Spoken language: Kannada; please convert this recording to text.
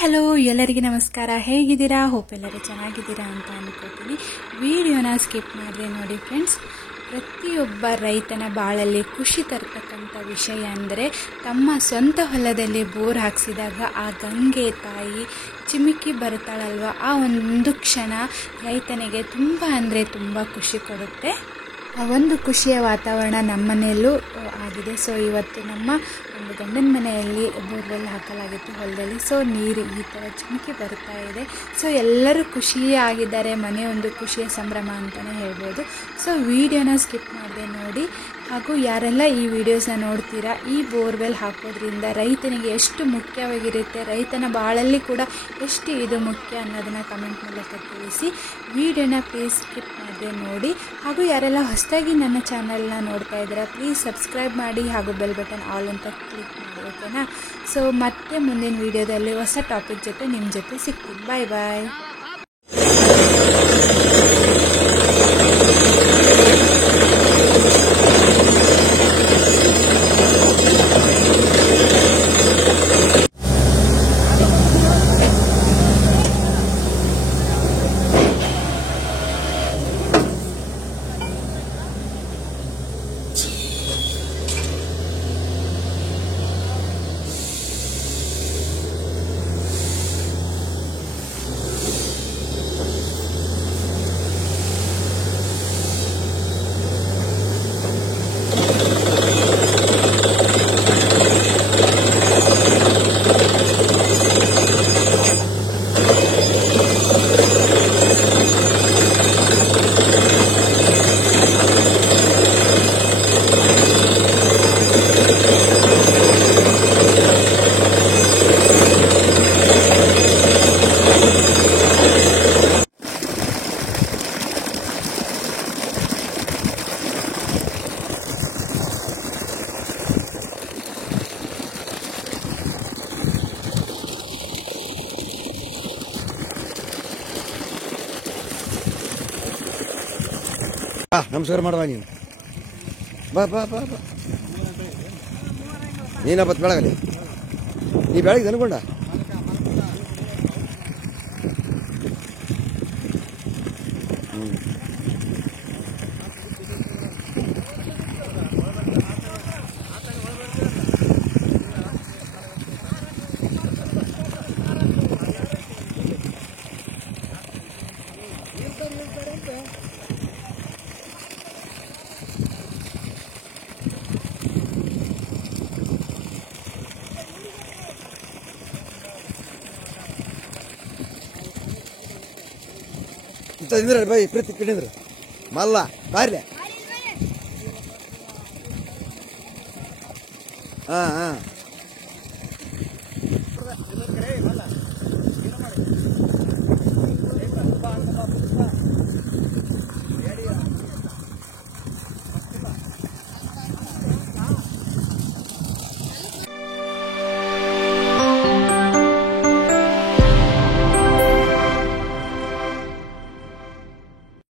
ಹಲೋ ಎಲ್ಲರಿಗೆ ನಮಸ್ಕಾರ. ಹೇಗಿದ್ದೀರಾ? ಹೋಪ್ ಎಲ್ಲರೂ ಚೆನ್ನಾಗಿದ್ದೀರಾ ಅಂತ ಅಂದ್ಕೊಳ್ತೀನಿ. ವಿಡಿಯೋನ ಸ್ಕಿಪ್ ಮಾಡಿದೆ ನೋಡಿ ಫ್ರೆಂಡ್ಸ್. ಪ್ರತಿಯೊಬ್ಬ ರೈತನ ಬಾಳಲ್ಲಿ ಖುಷಿ ತರ್ತಕ್ಕಂಥ ವಿಷಯ ಅಂದರೆ ತಮ್ಮ ಸ್ವಂತ ಹೊಲದಲ್ಲಿ ಬೋರ್ ಹಾಕ್ಸಿದಾಗ ಆ ಗಂಗೆ ತಾಯಿ ಚಿಮಿಕಿ ಬರ್ತಾಳಲ್ವ, ಆ ಒಂದು ಕ್ಷಣ ರೈತನಿಗೆ ತುಂಬ ಅಂದರೆ ತುಂಬ ಖುಷಿ ಕೊಡುತ್ತೆ. ಆ ಒಂದು ಖುಷಿಯ ವಾತಾವರಣ ನಮ್ಮ ಮನೆಯಲ್ಲೂ ಆಗಿದೆ. ಸೊ ಇವತ್ತು ನಮ್ಮ ಒಂದು ಗಂಡನ ಮನೆಯಲ್ಲಿ ಬೋರ್ವೆಲ್ ಹಾಕಲಾಗಿತ್ತು ಹೊಲದಲ್ಲಿ. ಸೊ ನೀರು ಈ ಥರ ಚಿಮುಕಿ ಬರ್ತಾ ಇದೆ. ಸೊ ಎಲ್ಲರೂ ಖುಷಿಯಾಗಿದ್ದಾರೆ. ಮನೆ ಒಂದು ಖುಷಿಯ ಸಂಭ್ರಮ ಅಂತಲೇ ಹೇಳ್ಬೋದು. ಸೊ ವಿಡಿಯೋನ ಸ್ಕಿಪ್ ಮಾಡಿದೆ ನೋಡಿ. ಹಾಗೂ ಯಾರೆಲ್ಲ ಈ ವಿಡಿಯೋಸ್ನ ನೋಡ್ತೀರಾ, ಈ ಬೋರ್ವೆಲ್ ಹಾಕೋದ್ರಿಂದ ರೈತನಿಗೆ ಎಷ್ಟು ಮುಖ್ಯವಾಗಿರುತ್ತೆ, ರೈತನ ಬಾಳಲ್ಲಿ ಕೂಡ ಎಷ್ಟು ಇದು ಮುಖ್ಯ ಅನ್ನೋದನ್ನು ಕಮೆಂಟ್ ಮೂಲಕ ತಿಳಿಸಿ. ವಿಡಿಯೋನ ಪ್ಲೀಸ್ ಸ್ಕಿಪ್ ಮಾಡಿದೆ ನೋಡಿ. ಹಾಗೂ ಯಾರೆಲ್ಲ ಹೊಸದಾಗಿ ನನ್ನ ಚಾನಲ್ನ ನೋಡ್ತಾ ಇದ್ದೀರಾ, ಪ್ಲೀಸ್ ಸಬ್ಸ್ಕ್ರೈಬ್ ಮಾಡಿ ಹಾಗೂ ಬೆಲ್ ಬಟನ್ ಆಲ್ ಅಂತ ಕ್ಲಿಕ್ ಮಾಡಿ, ಓಕೆನಾ? ಸೊ ಮತ್ತೆ ಮುಂದಿನ ವಿಡಿಯೋದಲ್ಲಿ ಹೊಸ ಟಾಪಿಕ್ ಜೊತೆ ನಿಮ್ಮ ಜೊತೆ ಸಿಗ್ತೀನಿ. ಬಾಯ್ ಬಾಯ್. ನಮಸ್ಕಾರ ಮಾಡುವ ನೀನು ಬಾ ಬಾ ಬಾ ಬಾ ನೀನಪ್ಪತ್ತು ಬೆಳಗಲಿ ನೀ ಬೆಳಗ್ಗೆ ಅನ್ಕೊಂಡ ಇಂದ್ರೆ ಬೈ ಪ್ರೀತಿ ಕಿಡಿಂದ್ರ ಮಲ್ಲ ಬಾರ್ಲೆ ಹಾ ಹಾ